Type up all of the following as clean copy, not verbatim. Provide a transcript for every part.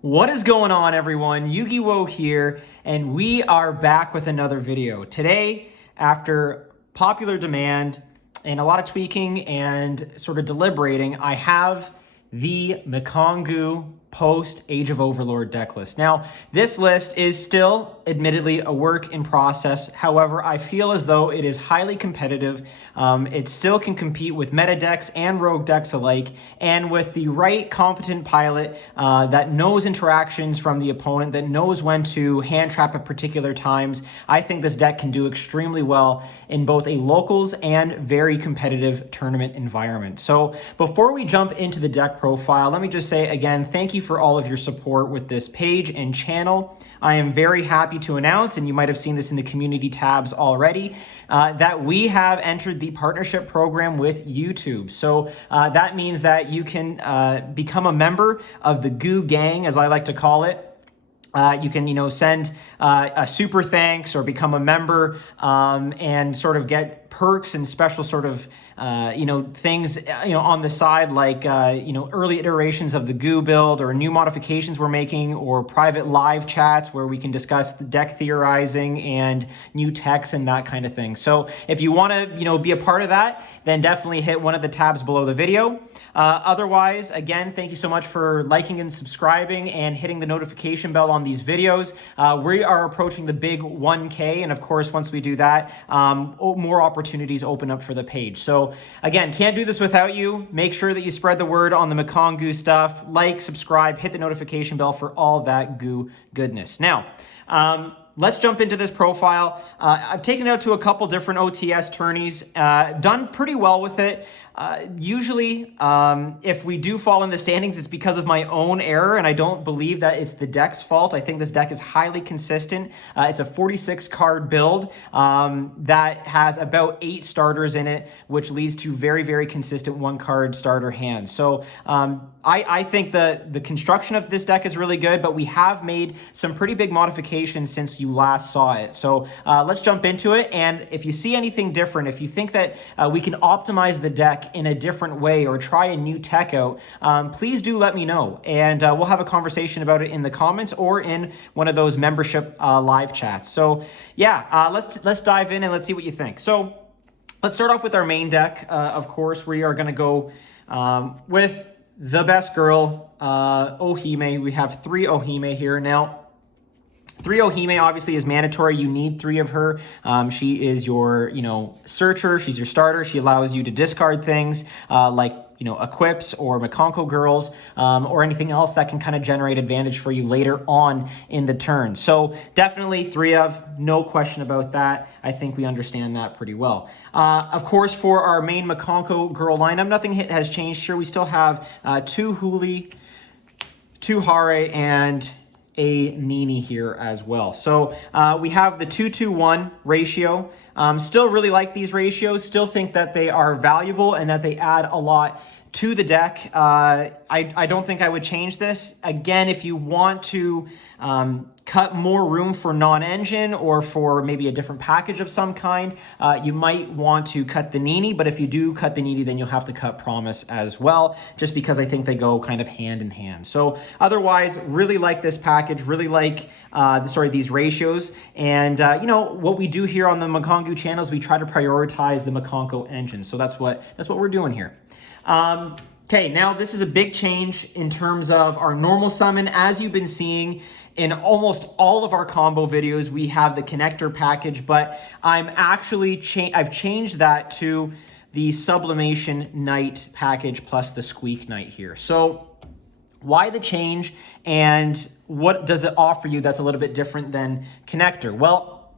What is going on, everyone? Yu-Gi-Oh here, and we are back with another video. Today, after popular demand and a lot of tweaking and sort of deliberating, I have the Mikankguu post-Age of Overlord deck list. Now, this list is still admittedly a work in process. However, I feel as though it is highly competitive. It still can compete with meta decks and rogue decks alike, and with the right competent pilot that knows interactions from the opponent, that knows when to hand trap at particular times, I think this deck can do extremely well in both a locals and very competitive tournament environment. So before we jump into the deck profile, let me just say again, thank you for all of your support with this page and channel. I am very happy to announce, and you might have seen this in the community tabs already, that we have entered the partnership program with YouTube. So that means that you can become a member of the Goo Gang, as I like to call it. You can, send a super thanks or become a member and sort of get perks and special sort of, things, on the side, like, early iterations of the Goo build or new modifications we're making, or private live chats where we can discuss the deck theorizing and new techs and that kind of thing. So if you want to, be a part of that, then definitely hit one of the tabs below the video. Otherwise, again, thank you so much for liking and subscribing and hitting the notification bell on these videos. We are approaching the big 1K, and of course, once we do that, more opportunities open up for the page. So again, can't do this without you. Make sure that you spread the word on the Mikankguu stuff. Like, subscribe, hit the notification bell for all that Goo goodness. Now, let's jump into this profile. I've taken it out to a couple different OTS tourneys, done pretty well with it. Usually, if we do fall in the standings, it's because of my own error, and I don't believe that it's the deck's fault. I think this deck is highly consistent. It's a 46 card build that has about 8 starters in it, which leads to very, very consistent 1 card starter hands. So I think the construction of this deck is really good, but we have made some pretty big modifications since you last saw it. So let's jump into it. And if you see anything different, if you think that we can optimize the deck in a different way or try a new tech out, please do let me know. And we'll have a conversation about it in the comments or in one of those membership live chats. So yeah, let's dive in and let's see what you think. So let's start off with our main deck. Of course, we are going to go with the best girl, Ohime. We have 3 Ohime here. Now, 3 Ohime obviously is mandatory. You need 3 of her. She is your, searcher. She's your starter. She allows you to discard things like, equips or Mikanko girls or anything else that can kind of generate advantage for you later on in the turn. So definitely 3 of, no question about that. I think we understand that pretty well. Of course, for our main Mikanko girl lineup, nothing has changed here. We still have 2 Huli, 2 Hare, and a Nini here as well. So we have the 2-2-1 ratio. Still really like these ratios, still think that they are valuable and that they add a lot to the deck. I don't think I would change this. Again, if you want to cut more room for non-engine or for maybe a different package of some kind, you might want to cut the Nini, but if you do cut the Nini, then you'll have to cut Promise as well, just because I think they go kind of hand in hand. So otherwise, really like this package, really like these ratios. And what we do here on the Mikankguu channel is we try to prioritize the Mikanko engine. So that's what we're doing here. Okay, now this is a big change in terms of our normal summon. As you've been seeing in almost all of our combo videos, we have the connector package, but I've changed that to the Sublimation Knight package plus the Squeak Knight here. So why the change, and what does it offer you that's a little bit different than connector? Well,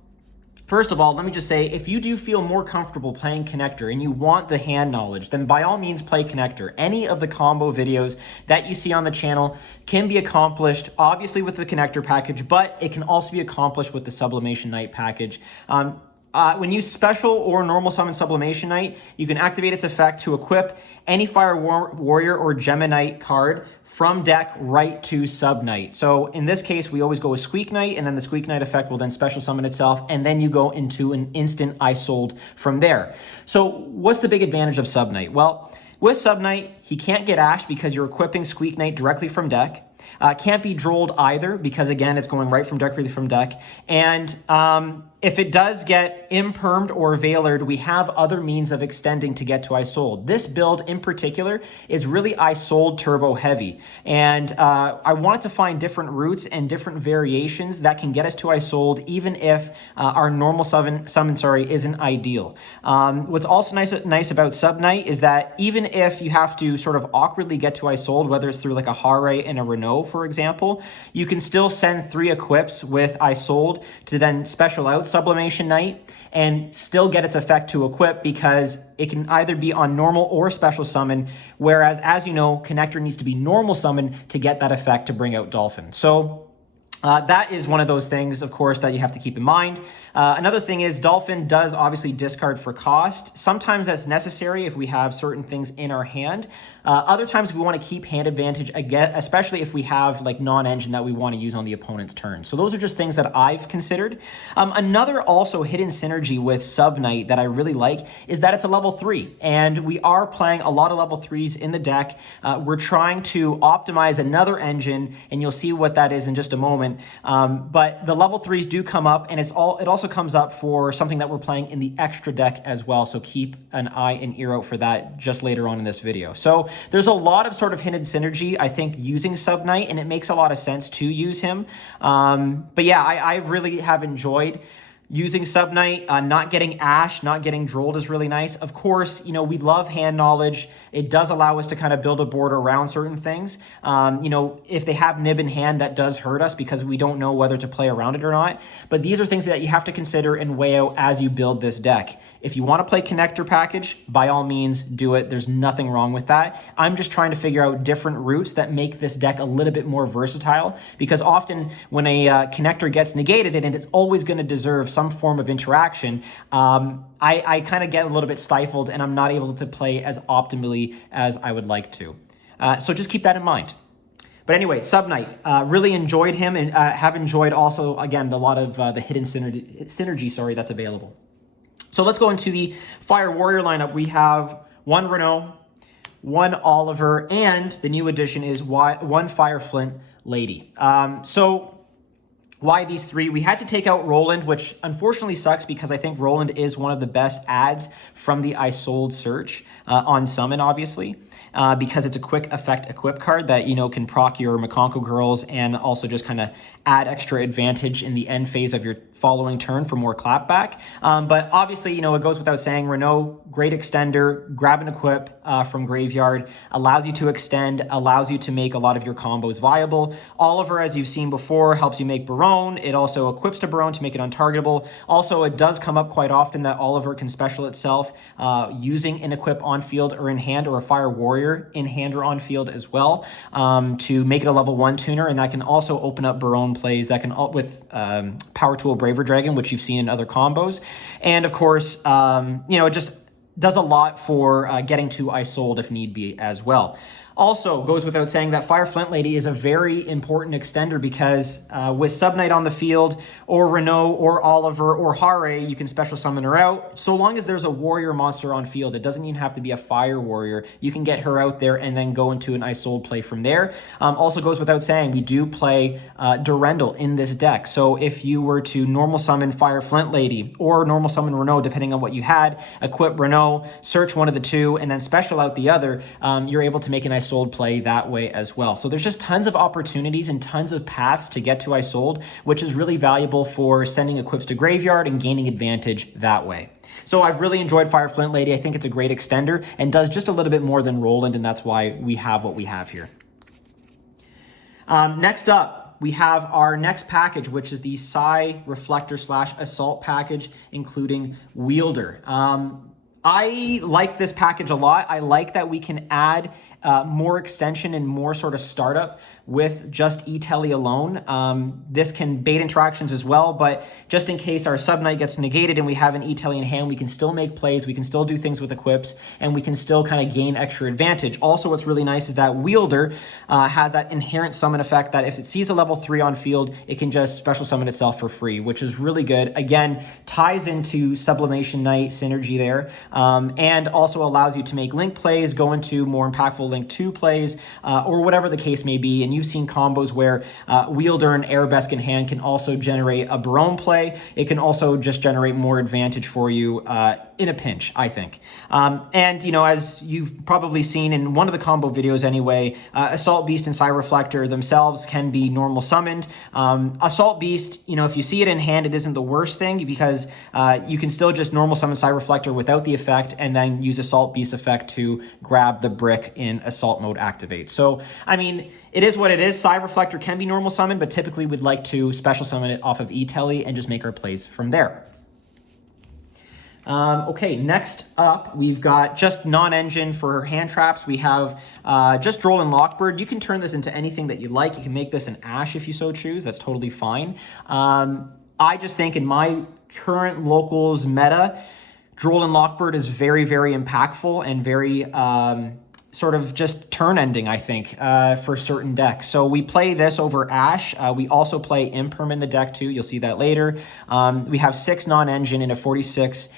first of all, let me just say, if you do feel more comfortable playing connector and you want the hand knowledge, then by all means play connector. Any of the combo videos that you see on the channel can be accomplished, obviously, with the connector package, but it can also be accomplished with the Sublimation Knight package. When you special or normal summon Sublimation Knight, you can activate its effect to equip any Fire Warrior or Geminite card from deck right to Sub Knight. So in this case, we always go with Squeak Knight, and then the Squeak Knight effect will then special summon itself, and then you go into an instant I sold from there. So what's the big advantage of Sub Knight? Well, with Sub Knight, he can't get Ash because you're equipping Squeak Knight directly from deck. Can't be drolled either because, again, it's going right from directly from deck. And if it does get impermed or veilered, we have other means of extending to get to iSold. This build in particular is really iSold turbo heavy. And I wanted to find different routes and different variations that can get us to iSold even if our normal summon isn't ideal. What's also nice about Sub Knight is that even if you have to sort of awkwardly get to iSold, whether it's through like a Hare and a Renault, for example, you can still send 3 equips with iSold to then special out Sublimation Knight and still get its effect to equip, because it can either be on normal or special summon, whereas, as you know, Connector needs to be normal summon to get that effect to bring out Dolphin. So that is one of those things, of course, that you have to keep in mind. Another thing is Dolphin does obviously discard for cost. Sometimes that's necessary if we have certain things in our hand. Other times we want to keep hand advantage, again, especially if we have like non-engine that we want to use on the opponent's turn. So those are just things that I've considered. Another also hidden synergy with Sub Knight that I really like is that it's a level 3, and we are playing a lot of level 3s in the deck. We're trying to optimize another engine, and you'll see what that is in just a moment. But the level 3s do come up, and it also comes up for something that we're playing in the extra deck as well. So keep an eye and ear out for that just later on in this video. So there's a lot of sort of hidden synergy, I think, using Sub Knight, and it makes a lot of sense to use him. But yeah, I really have enjoyed using Sub Knight. Not getting Ash, not getting drolled is really nice. Of course, you know, we love hand knowledge. It does allow us to kind of build a board around certain things. You know, if they have Nib in hand, that does hurt us because we don't know whether to play around it or not. But these are things that you have to consider and weigh out as you build this deck. If you want to play Connector package, by all means, do it. There's nothing wrong with that. I'm just trying to figure out different routes that make this deck a little bit more versatile, because often when a Connector gets negated and it's always going to deserve some form of interaction, I kind of get a little bit stifled and I'm not able to play as optimally as I would like to. So just keep that in mind. But anyway, Sub Knight, really enjoyed him, and have enjoyed also, again, a lot of the hidden synergy that's available. So let's go into the Fire Warrior lineup. We have 1 Renault, 1 Oliver, and the new addition is 1 Fire Flint Lady. So why these 3? We had to take out Roland, which unfortunately sucks because I think Roland is one of the best adds from the iSold search on Summon, obviously. Because it's a quick effect equip card that, you know, can proc your Mikanko girls and also just kind of add extra advantage in the end phase of your following turn for more clapback. But obviously, you know, it goes without saying, Renault, great extender, grab and equip from Graveyard, allows you to extend, allows you to make a lot of your combos viable. Oliver, as you've seen before, helps you make Barone. It also equips to Barone to make it untargetable. Also, it does come up quite often that Oliver can special itself using an equip on field or in hand, or a Fire Warrior in hand or on field as well, to make it a level 1 tuner, and that can also open up Barone plays that can with Power Tool Braver Dragon, which you've seen in other combos. And of course, you know, it just does a lot for getting to iSold if need be as well. Also, goes without saying that Fire Flint Lady is a very important extender because with Sub Knight on the field, or Renault, or Oliver, or Hare, you can special summon her out. So long as there's a warrior monster on field, it doesn't even have to be a fire warrior. You can get her out there and then go into an iSold play from there. Also goes without saying, we do play Durendal in this deck. So if you were to normal summon Fire Flint Lady, or normal summon Renault, depending on what you had, equip Renault, search one of the 2, and then special out the other, you're able to make an iSold play that way as well. So there's just tons of opportunities and tons of paths to get to iSold, which is really valuable for sending equips to Graveyard and gaining advantage that way. So I've really enjoyed Fire Flint Lady. I think it's a great extender and does just a little bit more than Roland, and that's why we have what we have here. Next up, we have our next package, which is the Psy Reflector / Assault package, including Wielder. I like this package a lot. I like that we can add more extension and more sort of startup with just E-Telly alone. This can bait interactions as well, but just in case our Sub Knight gets negated and we have an E-Telly in hand, we can still make plays, we can still do things with equips, and we can still kind of gain extra advantage. Also, what's really nice is that Wielder has that inherent summon effect that if it sees a level 3 on field, it can just special summon itself for free, which is really good. Again, ties into Sublimation Knight synergy there, and also allows you to make link plays, go into more impactful Link 2 plays, or whatever the case may be. And you've seen combos where Wielder and Arabesque in hand can also generate a Barone play. It can also just generate more advantage for you in a pinch, I think. And, you know, as you've probably seen in one of the combo videos anyway, Assault Beast and Psy Reflector themselves can be normal summoned. Assault Beast, you know, if you see it in hand, it isn't the worst thing because you can still just normal summon Psy Reflector without the effect and then use Assault Beast effect to grab the brick in Assault mode activate. So, I mean, it is what it is. Psy Reflector can be normal summon, but typically we'd like to special summon it off of E-Telly and just make our plays from there. Okay, next up, we've got just non-engine for hand traps. We have just Droll and Lockbird. You can turn this into anything that you like. You can make this an Ash if you so choose. That's totally fine. I just think in my current locals meta, Droll and Lockbird is very, very impactful and very sort of just turn ending, I think, for certain decks. So we play this over Ash. We also play Imperm in the deck too. You'll see that later. We have 6 non-engine in a 46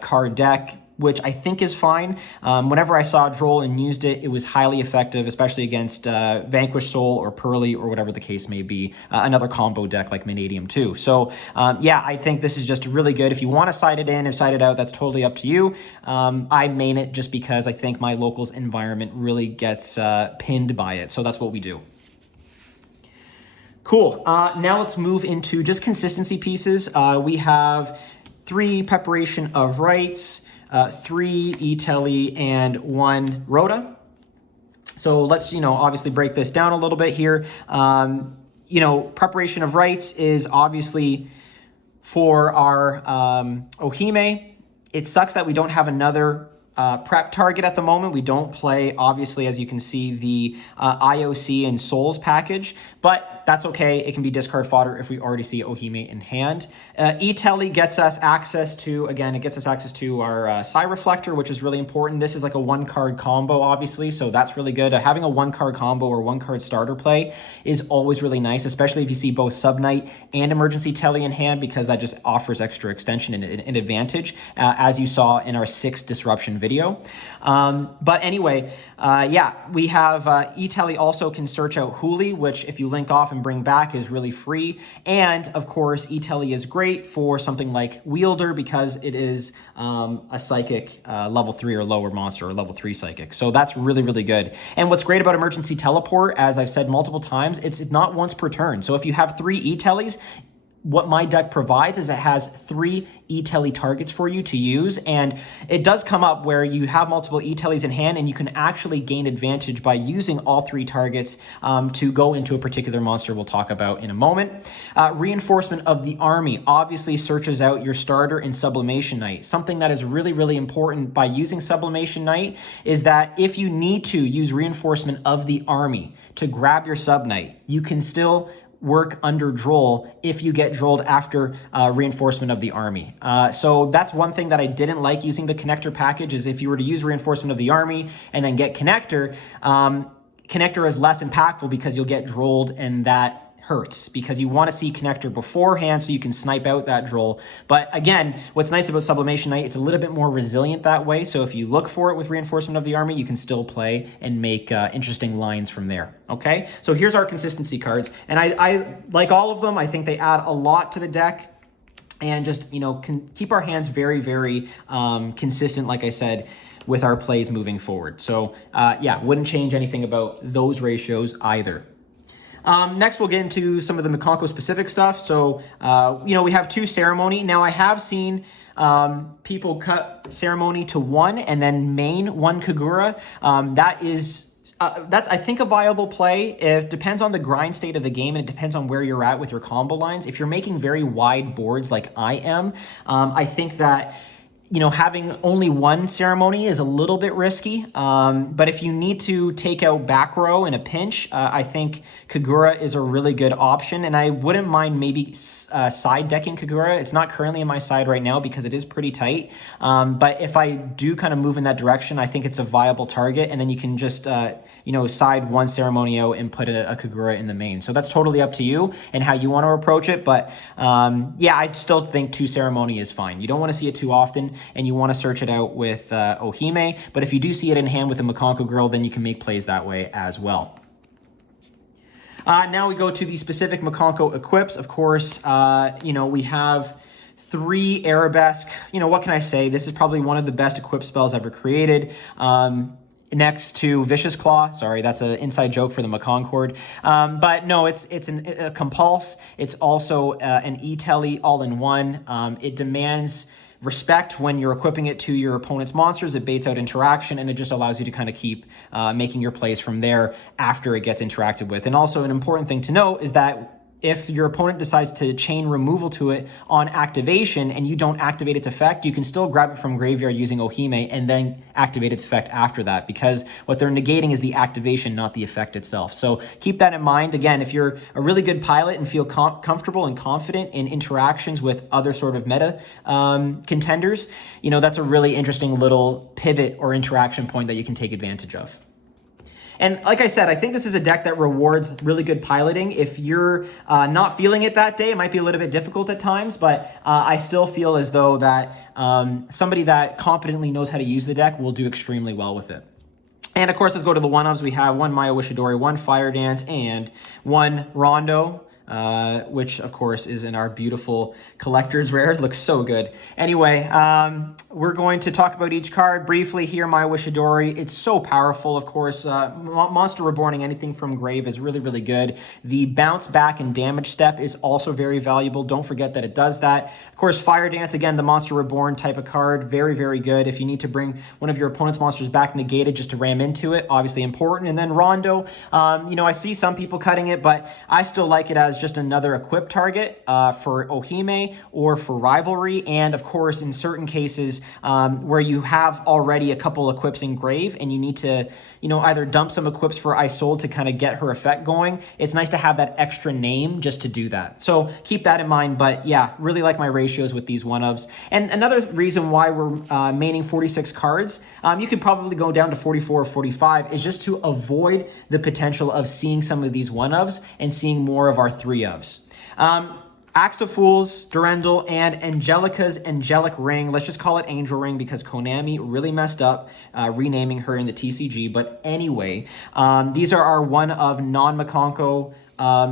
card deck, which I think is fine. Whenever I saw Droll and used it, it was highly effective, especially against Vanquish Soul or Pearly or whatever the case may be, another combo deck like Vanadium too. So yeah, I think this is just really good. If you want to side it in or side it out, that's totally up to you. I main it just because I think my locals environment really gets pinned by it. So that's what we do. Cool. Now let's move into just consistency pieces. We have 3 Preparation of Rites, 3 E-Telly, and 1 Rhoda. So let's, you know, obviously break this down a little bit here. You know, Preparation of Rites is obviously for our Ohime. It sucks that we don't have another prep target at the moment. We don't play, obviously, as you can see, the IOC and Souls package, but that's okay. It can be discard fodder if we already see Ohime in hand. E-Telly gets us access to, again, it gets us access to our Psy Reflector, which is really important. This is like a 1-card combo, obviously, so that's really good. Having a 1-card combo or 1-card starter play is always really nice, especially if you see both Sub-Knight and Emergency Telly in hand, because that just offers extra extension and advantage, as you saw in our 6 Disruption video. But anyway, yeah, we have E-Telly also can search out Hooli, which if you link off and bring back is really free. And of course, E-Telly is great for something like Wielder because it is a psychic level 3 or lower monster, or level 3 psychic. So that's really, really good. And what's great about Emergency Teleport, as I've said multiple times, it's not once per turn. So if you have 3 E-Tellys, what my deck provides is it has 3 E-Telly targets for you to use, and it does come up where you have multiple E-Tellys in hand and you can actually gain advantage by using all 3 targets to go into a particular monster we'll talk about in a moment. Reinforcement of the army obviously searches out your starter in Sublimation Knight. Something that is really, really important by using Sublimation Knight is that if you need to use reinforcement of the army to grab your Sub-Knight, you can still work under Droll if you get Drolled after reinforcement of the army. So that's one thing that I didn't like using the connector package, is if you were to use reinforcement of the army and then get connector, connector is less impactful because you'll get Drolled, and that hurts because you want to see connector beforehand so you can snipe out that Droll. But again, what's nice about Sublimation Knight, it's a little bit more resilient that way. So if you look for it with reinforcement of the army, you can still play and make interesting lines from there. Okay, so here's our consistency cards, and I like all of them. I think they add a lot to the deck and just, you know, can keep our hands very, very consistent, like I said, with our plays moving forward. So yeah, wouldn't change anything about those ratios either. Next, we'll get into some of the Mikanko specific stuff. So, you know, we have 2 Ceremony. Now, I have seen people cut Ceremony to 1 and then main 1 Kagura. That's, I think, a viable play. It depends on the grind state of the game, and it depends on where you're at with your combo lines. If you're making very wide boards like I am, I think that, you know, having only 1 Ceremony is a little bit risky. But if you need to take out back row in a pinch, I think Kagura is a really good option. And I wouldn't mind maybe side decking Kagura. It's not currently in my side right now because it is pretty tight. But if I do kind of move in that direction, I think it's a viable target. And then you can just, you know, side 1 Ceremony out and put a Kagura in the main. So that's totally up to you and how you want to approach it. But yeah, I still think 2 Ceremony is fine. You don't want to see it too often. often and you want to search it out with Ohime. But if you do see it in hand with a Mikanko girl, then you can make plays that way as well. Now we go to the specific Mikanko equips. Of course, we have 3 Arabesque. What can I say? This is probably one of the best equip spells ever created. Next to Vicious Claw. Sorry, that's an inside joke for the Mikankguu. But no, it's a compulse. It's also an E-Telly all-in-one. It demands respect when you're equipping it to your opponent's monsters. It baits out interaction, and it just allows you to kind of keep making your plays from there after it gets interacted with. And also an important thing to note is that if your opponent decides to chain removal to it on activation and you don't activate its effect, you can still grab it from graveyard using Ohime and then activate its effect after that, because what they're negating is the activation, not the effect itself. So keep that in mind. Again, if you're a really good pilot and feel comfortable and confident in interactions with other sort of meta contenders, that's a really interesting little pivot or interaction point that you can take advantage of. And like I said, I think this is a deck that rewards really good piloting. If you're not feeling it that day, it might be a little bit difficult at times, but I still feel as though that somebody that competently knows how to use the deck will do extremely well with it. And of course, let's go to the one-ups. We have 1 Maya Wishadori, 1 Fire Dance, and 1 Rondo. Which of course is in our beautiful collector's rare. It looks so good. Anyway, we're going to talk about each card briefly here. Maya Wishadori, it's so powerful. Of course, Monster Reborning anything from grave is really, really good. The bounce back and damage step is also very valuable. Don't forget that it does that. Of course, Fire Dance, again, the Monster Reborn type of card, very, very good. If you need to bring one of your opponent's monsters back negated just to ram into it, obviously important. And then Rondo, I see some people cutting it, but I still like it as just another equip target for Ohime or for Rivalry. And of course, in certain cases where you have already a couple equips in grave and you need to, either dump some equips for Isolde to kind of get her effect going, it's nice to have that extra name just to do that. So keep that in mind. But yeah, really like my ratios with these one-ofs. And another reason why we're maining 46 cards, you could probably go down to 44 or 45, is just to avoid the potential of seeing some of these one-ofs and seeing more of our 3-ofs. Axe of Fools, Durendal, and Angelica's Angelic Ring. Let's just call it Angel Ring because Konami really messed up renaming her in the TCG. But anyway, these are our one of non-Mikanko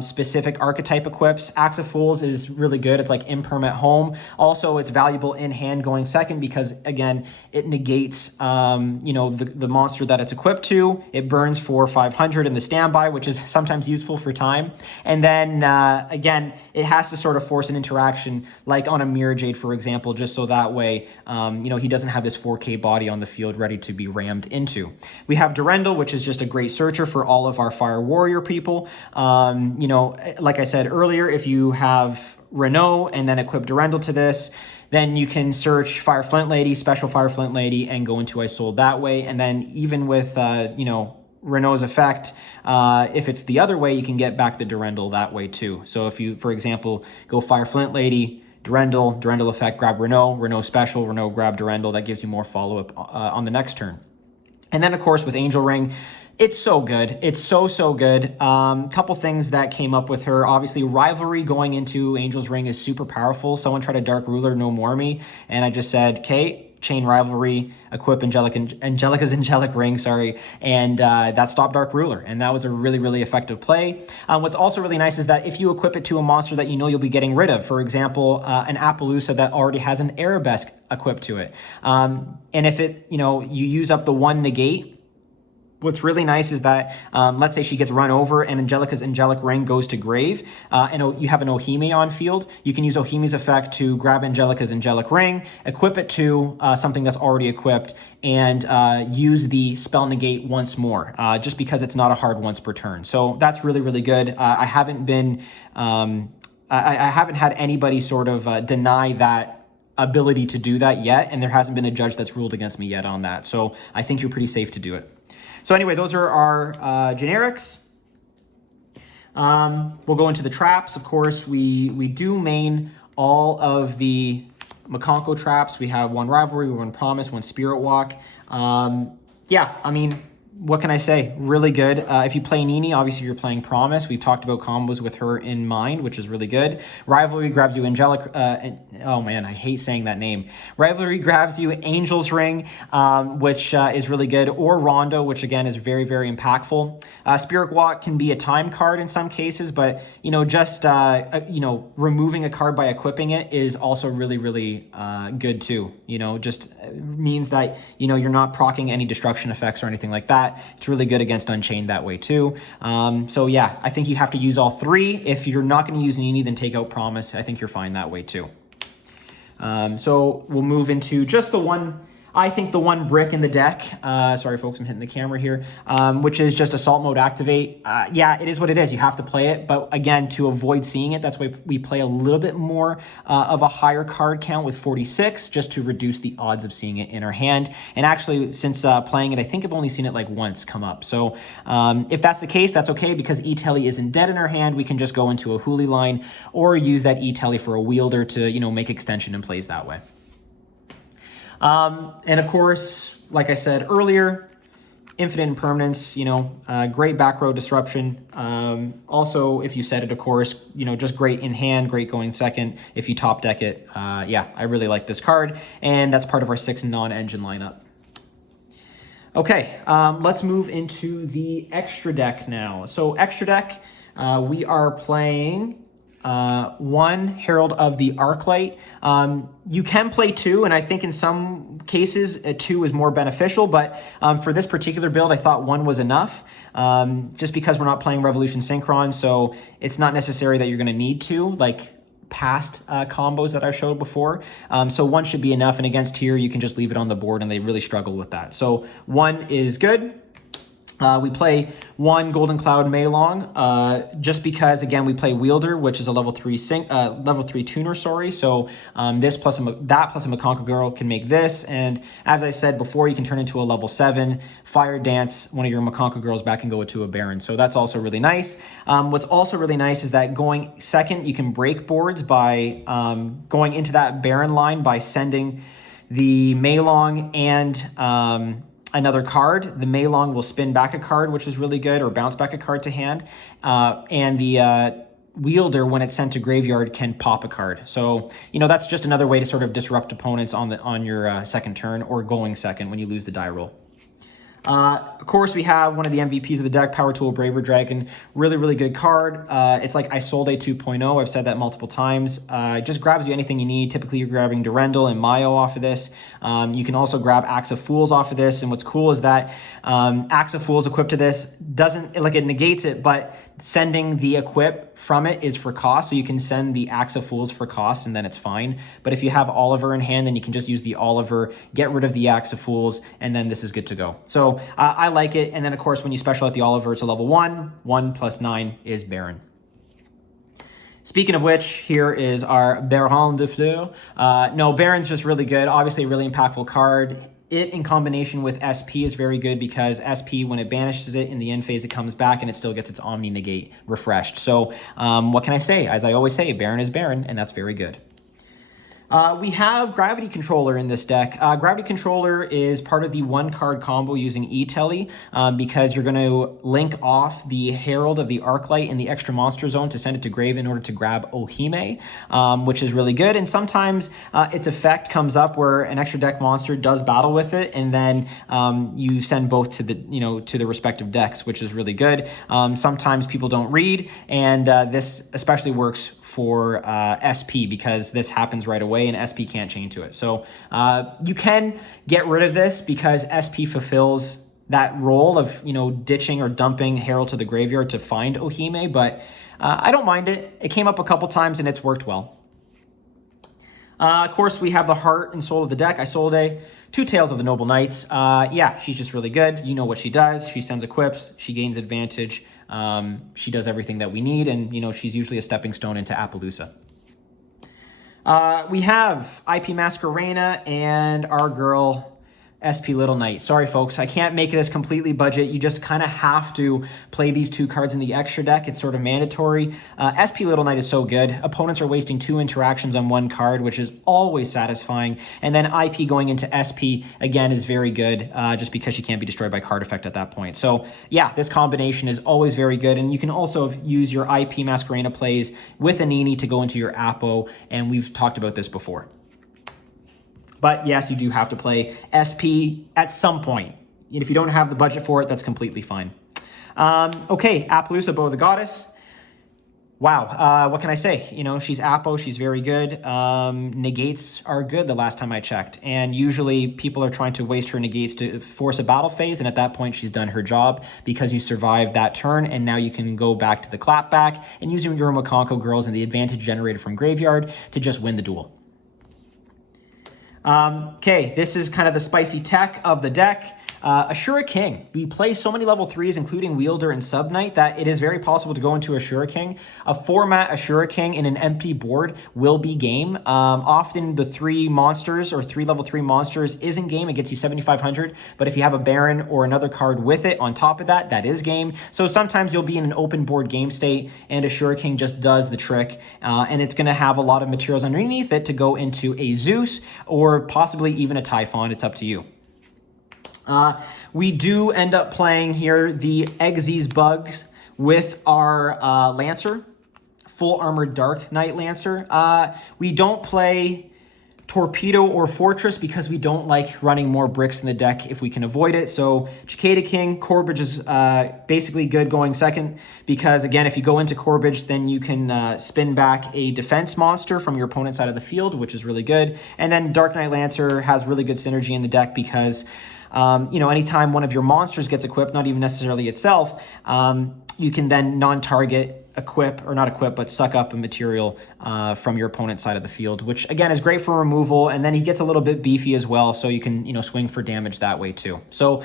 specific archetype equips. Axe of Fools is really good. It's like Imperm at home. Also, it's valuable in hand going second because, again, it negates, the monster that it's equipped to. It burns for 500 in the standby, which is sometimes useful for time. And then, again, it has to sort of force an interaction, like on a Mirror Jade, for example, just so that way, he doesn't have this 4K body on the field ready to be rammed into. We have Durendal, which is just a great searcher for all of our Fire Warrior people. Like I said earlier, if you have Renault and then equip Durendal to this, then you can search Fire Flint Lady, Special Fire Flint Lady, and go into Isolde that way. And then even with, Renault's effect, if it's the other way, you can get back the Durendal that way too. So if you, for example, go Fire Flint Lady, Durendal effect, grab Renault Special, Renault grab Durendal, that gives you more follow-up on the next turn. And then, of course, with Angel Ring, it's so good. It's so good. Couple things that came up with her. Obviously, Rivalry going into Angel's Ring is super powerful. Someone tried a Dark Ruler, no more me. And I just said, okay, chain Rivalry, equip Angelica's Angelic Ring, and that stopped Dark Ruler. And that was a really, really effective play. What's also really nice is that if you equip it to a monster that you'll be getting rid of, for example, an Appaloosa that already has an Arabesque equipped to it. And if it, you use up the 1 negate, what's really nice is that, let's say she gets run over and Angelica's Angelic Ring goes to grave, and you have an Ohime on field, you can use Ohime's effect to grab Angelica's Angelic Ring, equip it to something that's already equipped, and use the spell negate once more, just because it's not a hard once per turn. So that's really, really good. I haven't had anybody sort of deny that ability to do that yet, and there hasn't been a judge that's ruled against me yet on that. So I think you're pretty safe to do it. So anyway, those are our generics. We'll go into the traps. Of course, we do main all of the Mikanko traps. We have 1 Rivalry, 1 Promise, 1 Spirit Walk. what can I say? Really good. If you play Nini, obviously you're playing Promise. We've talked about combos with her in mind, which is really good. Rivalry grabs you Angelic. Oh man, I hate saying that name. Rivalry grabs you Angel's Ring, which is really good, or Rondo, which again is very, very impactful. Spirit Walk can be a time card in some cases, but just removing a card by equipping it is also really, really good too. Just means that you're not proccing any destruction effects or anything like that. It's really good against Unchained that way too. So yeah, I think you have to use all three. If you're not going to use Nini, then take out Promise. I think you're fine that way too. So we'll move into just the one brick in the deck. Sorry folks, I'm hitting the camera here, which is just Assault Mode Activate. Yeah, it is what it is. You have to play it, but again, to avoid seeing it, that's why we play a little bit more of a higher card count with 46, just to reduce the odds of seeing it in our hand. And actually, since playing it, I think I've only seen it like once come up. So if that's the case, that's okay, because E-Telly isn't dead in our hand. We can just go into a Hooli line or use that E-Telly for a wielder to, make extension and plays that way. And of course, like I said earlier, Infinite Impermanence, great back row disruption. Also, if you set it, of course, just great in hand, great going second. If you top deck it, yeah, I really like this card. And that's part of our 6 non-engine lineup. Okay, let's move into the extra deck now. So extra deck, we are playing 1 Herald of the Arclight. You can play 2, and I think in some cases 2 is more beneficial, but for this particular build, I thought 1 was enough, just because we're not playing Revolution Synchron, so it's not necessary that you're going to need 2, like past combos that I've showed before. So 1 should be enough, and against here, you can just leave it on the board, and they really struggle with that. So 1 is good. We play 1 Golden Cloud Maylong, just because, again, we play Wielder, which is a level 3 tuner, sorry. So this plus that plus a Mikanko girl can make this. And as I said before, you can turn into a level 7, Fire Dance one of your Mikanko girls back and go to a Baron. So that's also really nice. What's also really nice is that going second, you can break boards by going into that Baron line by sending the Maylong and another card. The Maylong will spin back a card, which is really good, or bounce back a card to hand. And the Wielder, when it's sent to graveyard, can pop a card. So, that's just another way to sort of disrupt opponents on your second turn, or going second when you lose the die roll. Of course, we have one of the MVPs of the deck, Power Tool Braver Dragon. Really, really good card. It's like Isolde 2.0. I've said that multiple times. It just grabs you anything you need. Typically, you're grabbing Durendal and Mayo off of this. You can also grab Axe of Fools off of this. And what's cool is that Axe of Fools equipped to this doesn't, it negates it, but sending the equip from it is for cost. So you can send the Axe of Fools for cost, and then it's fine. But if you have Oliver in hand, then you can just use the Oliver, get rid of the Axe of Fools, and then this is good to go. So I like it. And then, of course, when you special out the Oliver to level 1, 1 plus 9 is Baron. Speaking of which, here is our Baron de Fleur. No, Baron's just really good. Obviously, a really impactful card. It, in combination with SP, is very good, because SP, when it banishes it in the end phase, it comes back and it still gets its Omni Negate refreshed. So what can I say? As I always say, Baron is Baron, and that's very good. We have Gravity Controller in this deck. Gravity Controller is part of the 1-card combo using E-Telly, because you're going to link off the Herald of the Arclight in the extra monster zone to send it to grave in order to grab Ohime, which is really good. And sometimes its effect comes up where an extra deck monster does battle with it, and then you send both to the respective decks, which is really good. Sometimes people don't read, and this especially works for SP, because this happens right away and SP can't chain to it. So you can get rid of this, because SP fulfills that role of, ditching or dumping Herald to the graveyard to find Ohime, but I don't mind it. It came up a couple times and it's worked well. Of course, we have the heart and soul of the deck, Isolde, 2 Tails of the Noble Knights. Yeah, she's just really good. You know what she does. She sends equips, she gains advantage. She does everything that we need, and, she's usually a stepping stone into Appaloosa. We have IP Masquerena and our girl, SP Little Knight. Sorry, folks, I can't make this completely budget. You just kind of have to play these 2 cards in the extra deck. It's sort of mandatory. SP Little Knight is so good. Opponents are wasting 2 interactions on 1 card, which is always satisfying. And then IP going into SP, again, is very good, just because she can't be destroyed by card effect at that point. So yeah, this combination is always very good. And you can also use your IP Masquerena plays with a Nini to go into your Apo, and we've talked about this before. But yes, you do have to play SP at some point. And if you don't have the budget for it, that's completely fine. Okay, Appaloosa, Bow of the Goddess. Wow, what can I say? You know, she's Apo, she's very good. Negates are good the last time I checked. And usually people are trying to waste her negates to force a battle phase. And at that point, she's done her job because you survived that turn. And now you can go back to the clapback and use your Mikanko girls and the advantage generated from graveyard to just win the duel. Okay, this is kind of the spicy tech of the deck. Ashura King. We play so many level 3s, including Wielder and Sub Knight, that it is very possible to go into Ashura King. A format Ashura King in an empty board will be game. Often the 3 monsters or 3 level 3 monsters isn't game. It gets you 7,500. But if you have a Baron or another card with it on top of that, that is game. So sometimes you'll be in an open board game state, and Ashura King just does the trick. And it's going to have a lot of materials underneath it to go into a Zeus or possibly even a Typhon. It's up to you. We do end up playing here the Exes Bugs with our Lancer, full armored Dark Knight Lancer. We don't play Torpedo or Fortress because we don't like running more bricks in the deck if we can avoid it. So Cicada King, Corbage is basically good going second because, again, if you go into Corbage, then you can spin back a defense monster from your opponent's side of the field, which is really good. And then Dark Knight Lancer has really good synergy in the deck because you know, anytime one of your monsters gets equipped, not even necessarily itself, you can then non-target equip, or not equip, but suck up a material from your opponent's side of the field, which again is great for removal. And then he gets a little bit beefy as well, so you can, you know, swing for damage that way too. So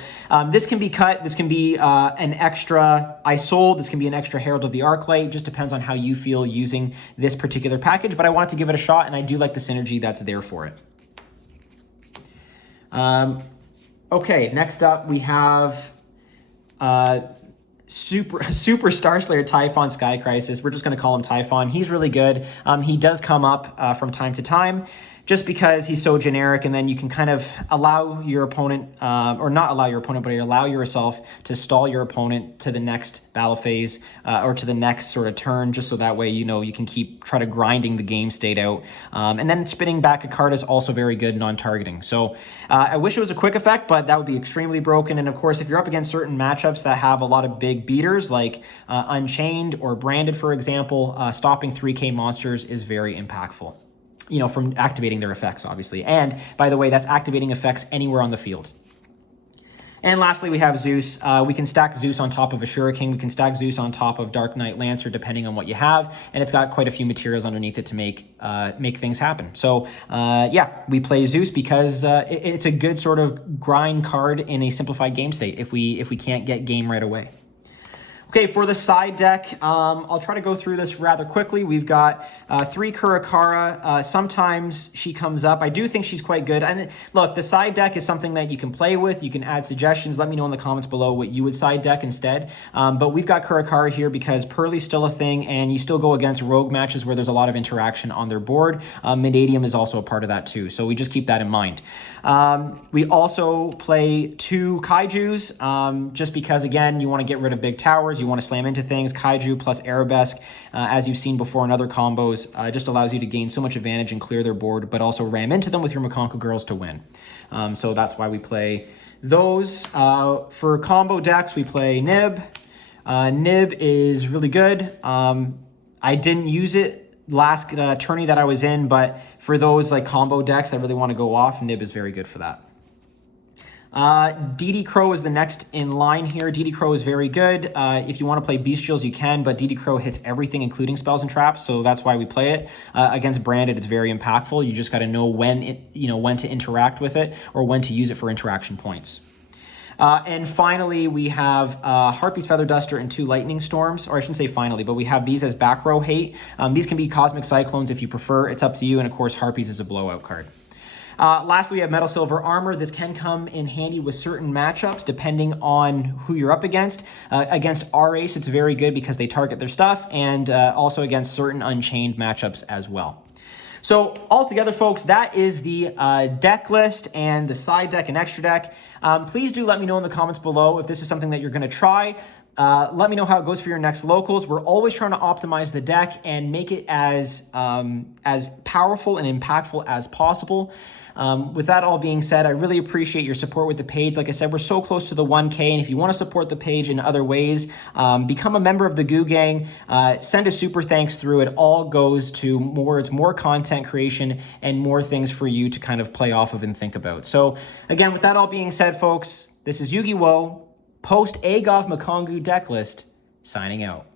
this can be cut. This can be an extra Isolde. This can be an extra Herald of the Arclight. Just depends on how you feel using this particular package. But I wanted to give it a shot, and I do like the synergy that's there for it. Okay, next up we have Super Star Slayer Typhon Sky Crisis. We're just going to call him Typhon. He's really good. He does come up from time to time just because he's so generic, and then you can kind of allow your opponent, or not allow your opponent, but allow yourself to stall your opponent to the next battle phase or to the next sort of turn, just so that way, you know, you can try to grinding the game state out. And then spinning back a card is also very good non-targeting. So I wish it was a quick effect, but that would be extremely broken. And of course, if you're up against certain matchups that have a lot of big beaters, like Unchained or Branded, for example, stopping 3K monsters is very impactful. You know, from activating their effects, obviously. And by the way, that's activating effects anywhere on the field. And lastly, we have Zeus. We can stack Zeus on top of Ashura King. We can stack Zeus on top of Dark Knight Lancer, depending on what you have. And it's got quite a few materials underneath it to make things happen. So yeah, we play Zeus because it's a good sort of grind card in a simplified game state if we can't get game right away. Okay, for the side deck, I'll try to go through this rather quickly. We've got 3 Kurakara. Sometimes she comes up. I do think she's quite good. And look, the side deck is something that you can play with. You can add suggestions. Let me know in the comments below what you would side deck instead. But we've got Kurakara here because Pearly's still a thing, and you still go against rogue matches where there's a lot of interaction on their board. Midadium is also a part of that too, so we just keep that in mind. We also play 2 Kaijus, just because, again, you want to get rid of big towers. You want to slam into things. Kaiju plus Arabesque, as you've seen before in other combos, just allows you to gain so much advantage and clear their board, but also ram into them with your Mikanko girls to win. So that's why we play those. For combo decks, we play Nib. Nib is really good. I didn't use it last tourney that I was in, but for those like combo decks that really want to go off, Nib is very good for that. DD Crow is the next in line here. DD Crow is very good. If you want to play Bestials, you can, but DD Crow hits everything, including spells and traps, so that's why we play it. Against Branded, it's very impactful. You just got to know when to interact with it or when to use it for interaction points. And finally, we have Harpy's Feather Duster and 2 Lightning Storms, or I shouldn't say finally, but we have these as back row hate. These can be Cosmic Cyclones if you prefer. It's up to you, and of course, Harpy's is a blowout card. Lastly, we have Metal Silver Armor. This can come in handy with certain matchups depending on who you're up against. Against R-Ace, it's very good because they target their stuff, and also against certain Unchained matchups as well. So altogether, folks, that is the deck list and the side deck and extra deck. Please do let me know in the comments below if this is something that you're going to try. Let me know how it goes for your next locals. We're always trying to optimize the deck and make it as powerful and impactful as possible. With that all being said, I really appreciate your support with the page. Like I said, we're so close to the 1K, and if you want to support the page in other ways, become a member of the Goo Gang, send a super thanks through. It all goes to more content creation and more things for you to kind of play off of and think about. So again, with that all being said, folks, this is Yu-Gi-Oh! Post-AGOV Mikankguu deck list, signing out.